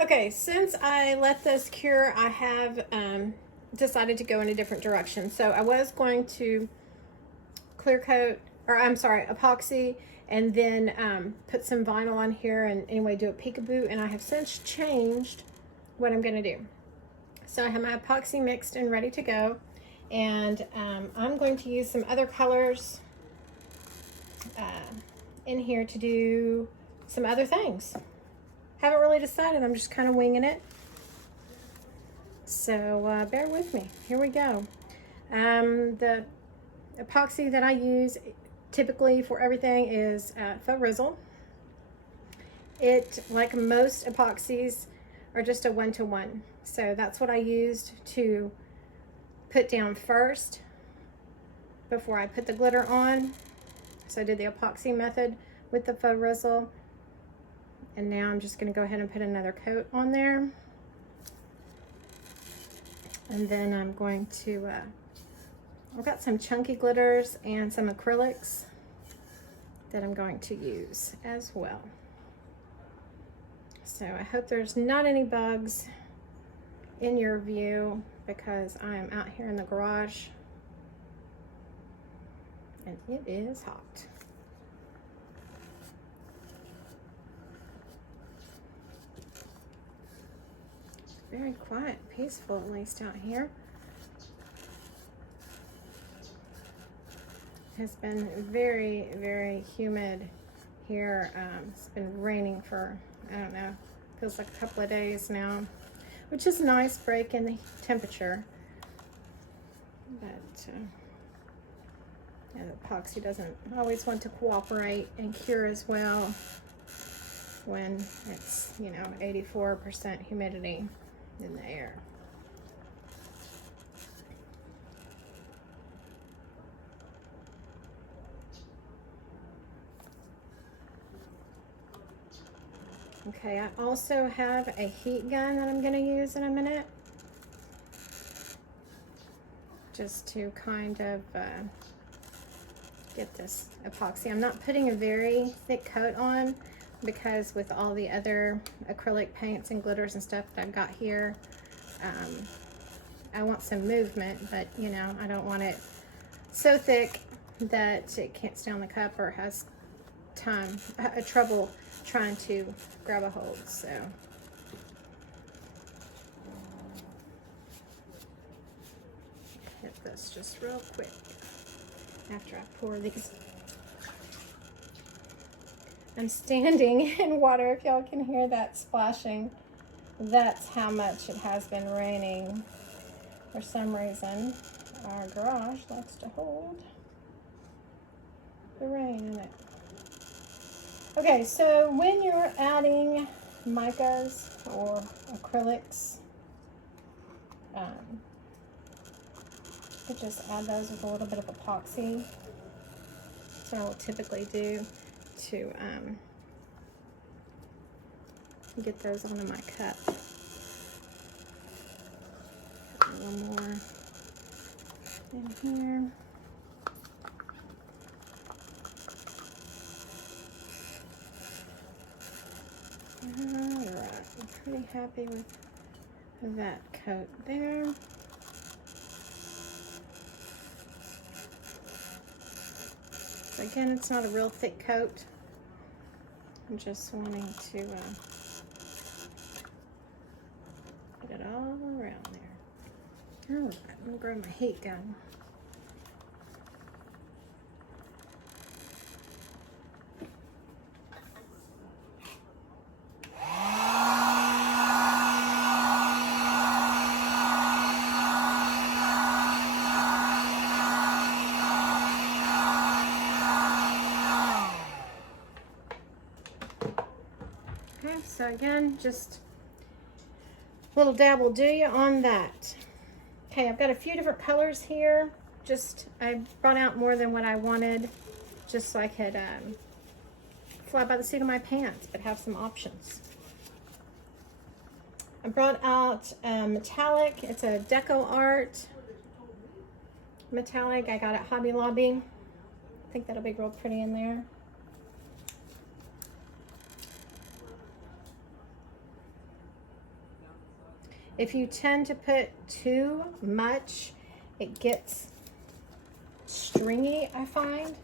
Okay, since I let this cure, I have decided to go in a different direction. So I was going to clear coat, or I'm sorry, epoxy, and then put some vinyl on here and anyway do a peekaboo, and I have since changed what I'm going to do. So I have my epoxy mixed and ready to go, and I'm going to use some other colors in here to do some other things. Haven't really decided, I'm just kind of winging it. So bear with me, here we go. The epoxy that I use typically for everything is faux Rizzle. It, like most epoxies, are just a 1-to-1. So that's what I used to put down first before I put the glitter on. So I did the epoxy method with the faux Rizzle. And now I'm just going to go ahead and put another coat on there. And then I'm going to, I've got some chunky glitters and some acrylics that I'm going to use as well. So I hope there's not any bugs in your view because I am out here in the garage and it is hot. Very quiet, peaceful, at least out here. It's been very, very humid here. It's been raining for, I don't know, feels like a couple of days now, which is a nice break in the temperature. But yeah, the epoxy doesn't always want to cooperate and cure as well when it's, you know, 84% humidity in the air. Okay, I also have a heat gun that I'm going to use in a minute, just to kind of get this epoxy. I'm not putting a very thick coat on because with all the other acrylic paints and glitters and stuff that I've got here, I want some movement, but you know, I don't want it so thick that it can't stay on the cup or has trouble trying to grab a hold. So hit this just real quick after I pour these. I'm standing in water, if y'all can hear that splashing. That's how much it has been raining. For some reason, our garage likes to hold the rain in it. Okay, so when you're adding micas or acrylics, you just add those with a little bit of epoxy. That's what I will typically do to get those onto my cup. A little more in here. Alright, I'm pretty happy with that coat there. So again, it's not a real thick coat. I'm just wanting to get it all around there. Alright, I'm gonna grab my heat gun. Okay, so again, just a little dab will do you on that. Okay, I've got a few different colors here. I brought out more than what I wanted, just so I could fly by the seat of my pants, but have some options. I brought out metallic. It's a Deco Art metallic. I got it at Hobby Lobby. I think that'll be real pretty in there. If you tend to put too much, it gets stringy, I find,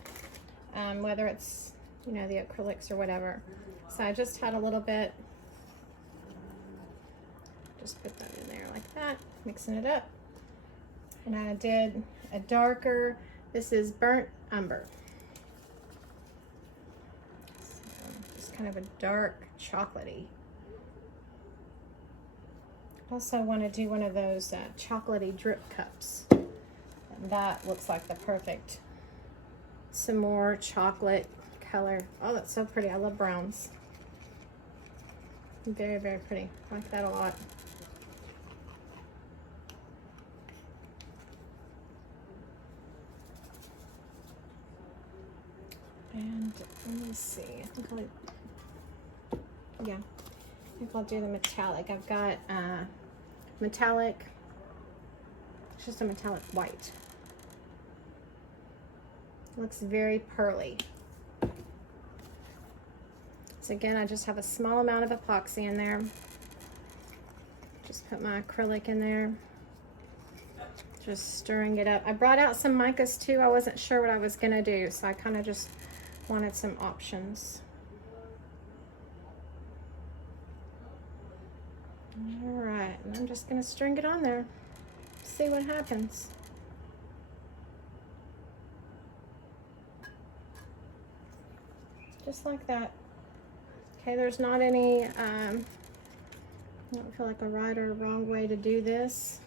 whether it's, you know, the acrylics or whatever. So I just had a little bit, just put that in there like that, mixing it up. And I did a darker, this is burnt umber. So just kind of a dark chocolatey. Also want to do one of those chocolatey drip cups. And that looks like the perfect, some more chocolate color. Oh, that's so pretty. I love browns. Very, very pretty. I like that a lot. And let me see. I think I'll do the metallic. I've got metallic. It's just a metallic white. Looks very pearly. So again, I just have a small amount of epoxy in there. Just put my acrylic in there. Just stirring it up. I brought out some micas too. I wasn't sure what I was gonna do, so I kind of just wanted some options. All right, and I'm just gonna string it on there. See what happens. Just like that. Okay, there's not any, I don't feel like a right or wrong way to do this.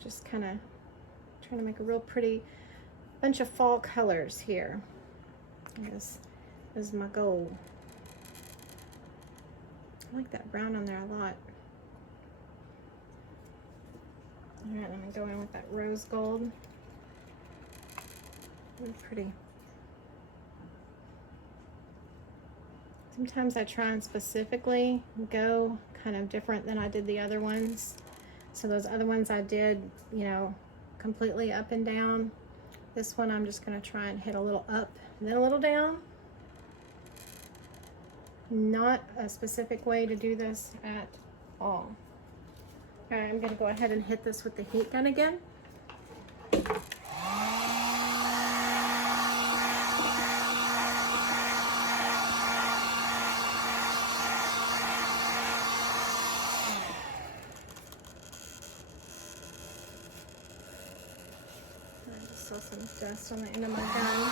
Just kind of trying to make a real pretty bunch of fall colors here. This is my goal. I like that brown on there a lot. All right, I'm gonna go in with that rose gold. Really pretty. Sometimes I try and specifically go kind of different than I did the other ones. So those other ones I did, you know, completely up and down. This one I'm just gonna try and hit a little up and then a little down. Not a specific way to do this at all. All right, I'm gonna go ahead and hit this with the heat gun again. I just saw some dust on the end of my gun.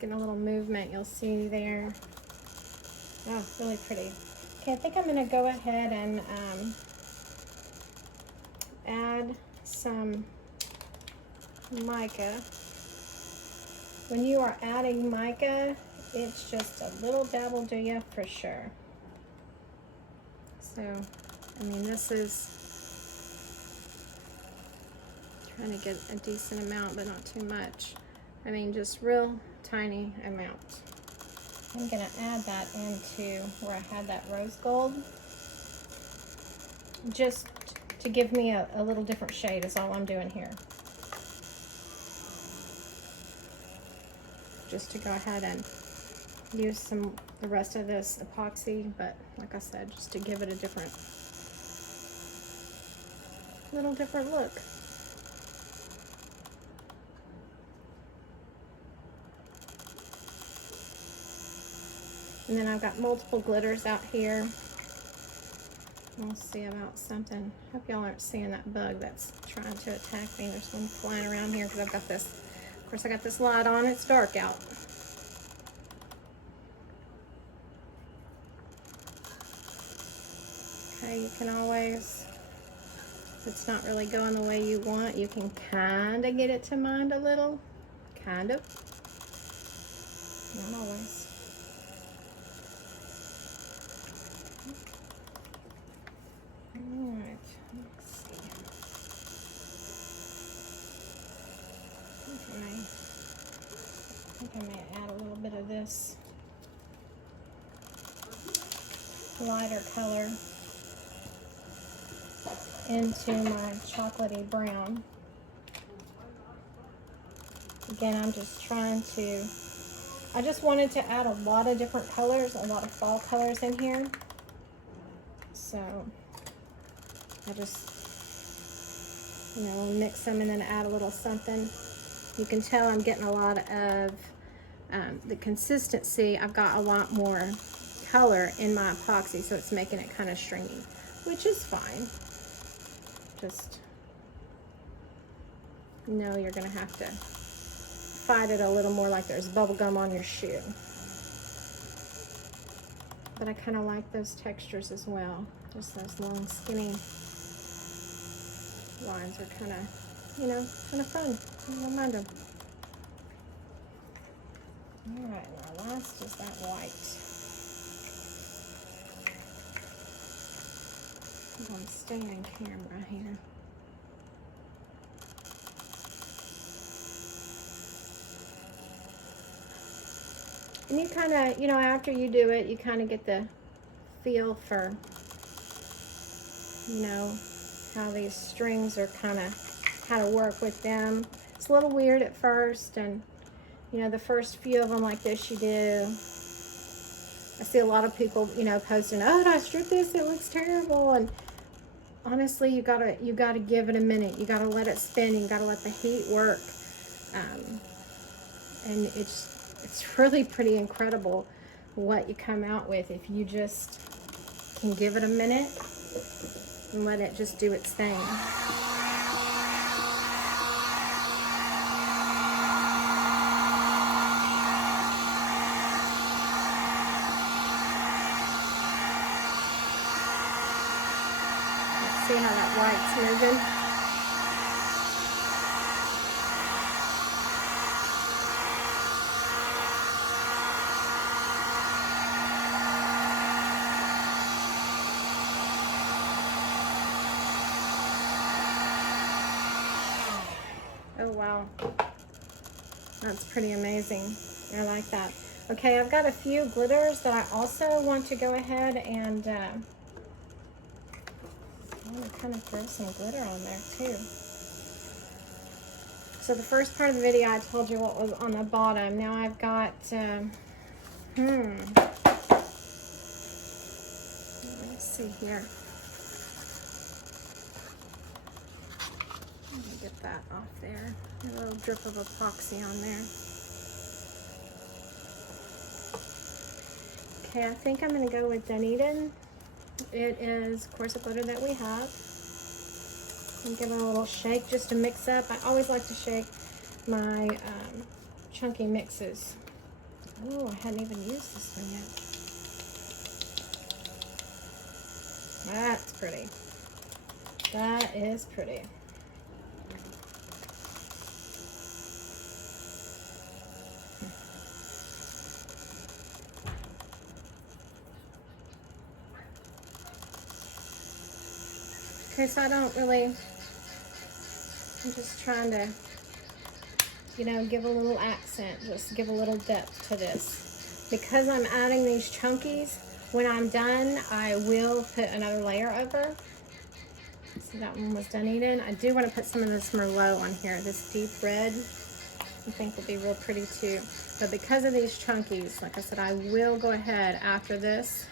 Getting a little movement, you'll see there. Oh, really pretty. Okay, I think I'm gonna go ahead and add some mica. When you are adding mica, it's just a little dabble do ya for sure. So, I mean, this is trying to get a decent amount, but not too much. I mean, just real tiny amount. I'm gonna add that into where I had that rose gold, just to give me a little different shade is all I'm doing here. Just to go ahead and use the rest of this epoxy, but like I said, just to give it a little different look. And then I've got multiple glitters out here. We'll see about something. Hope y'all aren't seeing that bug that's trying to attack me. There's one flying around here because I've got this, of course I got this light on, it's dark out. Okay, you can always, if it's not really going the way you want, you can kind of get it to mind a little. Kind of. Not always. Alright, let's see. I may add a little bit of this lighter color into my chocolatey brown. Again, I'm just trying to, I just wanted to add a lot of different colors, a lot of fall colors in here. So I just, you know, mix them and then add a little something. You can tell I'm getting a lot of the consistency. I've got a lot more color in my epoxy, so it's making it kind of stringy, which is fine. Just know you're gonna have to fight it a little more, like there's bubble gum on your shoe. But I kind of like those textures as well. Just those long, skinny lines are kind of, you know, kind of fun. I don't mind them. All right, now last is that white. I'm staying in camera here. And you kind of, you know, after you do it, you kind of get the feel for, you know, how these strings are kind of, how to work with them. It's a little weird at first, and, you know, the first few of them like this you do. I see a lot of people, you know, posting, oh, did I strip this? It looks terrible. And honestly, you gotta give it a minute. You gotta let it spin. You gotta let the heat work. And it's really pretty incredible what you come out with if you just can give it a minute and let it just do its thing. See how that white's moving? Oh wow, that's pretty amazing. I like that. Okay, I've got a few glitters that I also want to go ahead and I want to kind of throw some glitter on there too. So the first part of the video I told you what was on the bottom. Now I've got, let's see here. Let me get that off there. A little drip of epoxy on there. Okay, I think I'm going to go with Dunedin. It is, of course, a glitter that we have. And give it a little shake just to mix up. I always like to shake my chunky mixes. Oh, I hadn't even used this one yet. That's pretty. That is pretty. Okay, so I don't really, I'm just trying to, you know, give a little accent, just give a little depth to this. Because I'm adding these chunkies, when I'm done, I will put another layer over. So that one was Dunedin. I do want to put some of this Merlot on here. This deep red, I think will be real pretty too. But because of these chunkies, like I said, I will go ahead after this.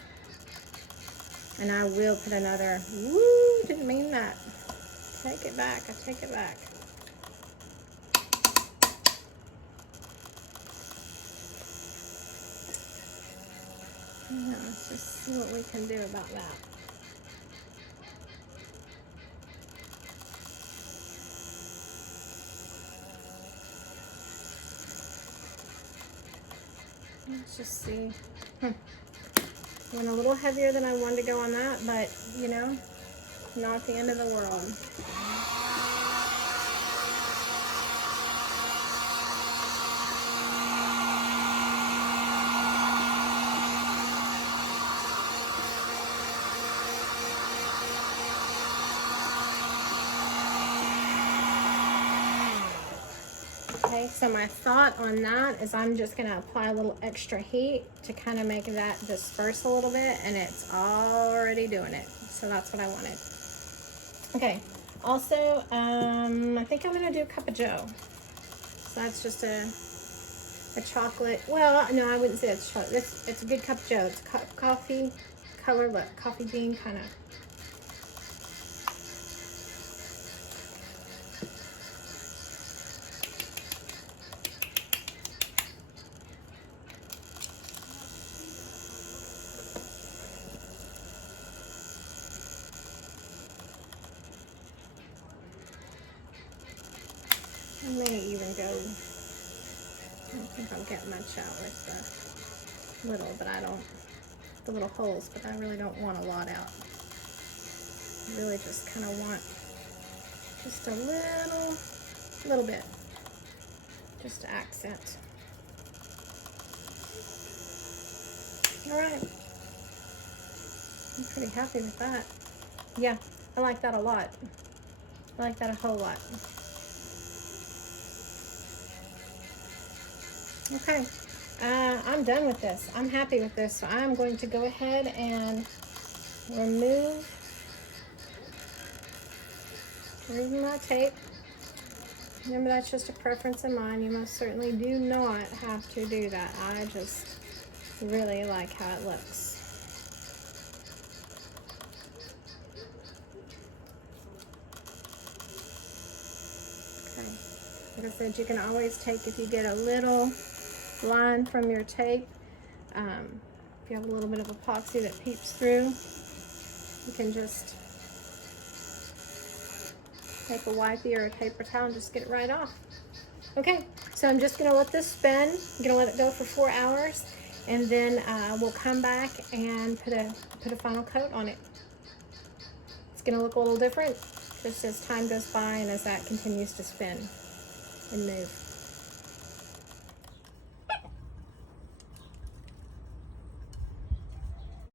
And I will put another, woo, didn't mean that. Take it back, I take it back. Yeah, let's just see what we can do about that. Let's just see. Went a little heavier than I wanted to go on that, but you know, not the end of the world. Okay, Okay, so my thought on that is I'm just gonna apply a little extra heat to kind of make that disperse a little bit, and it's already doing it. So that's what I wanted. Okay, also, I think I'm gonna do a cup of joe. So that's just a chocolate, well, no, I wouldn't say it's chocolate. It's a good cup of joe. It's coffee color, look, coffee bean kind of. I may even go, I don't think I'll get much out with the little, but I don't, the little holes, but I really don't want a lot out. I really just kind of want just a little bit, just to accent. All right, I'm pretty happy with that. Yeah, I like that a lot. I like that a whole lot. Okay, I'm done with this. I'm happy with this, so I'm going to go ahead and remove my tape. Remember, that's just a preference of mine. You most certainly do not have to do that. I just really like how it looks. Okay, like I said, you can always take, if you get a little line from your tape, if you have a little bit of epoxy that peeps through, you can just take a wipey or a paper towel and just get it right off. Okay, so I'm just gonna let this spin. I'm gonna let it go for 4 hours, and then we'll come back and put a final coat on it. It's gonna look a little different just as time goes by and as that continues to spin and move.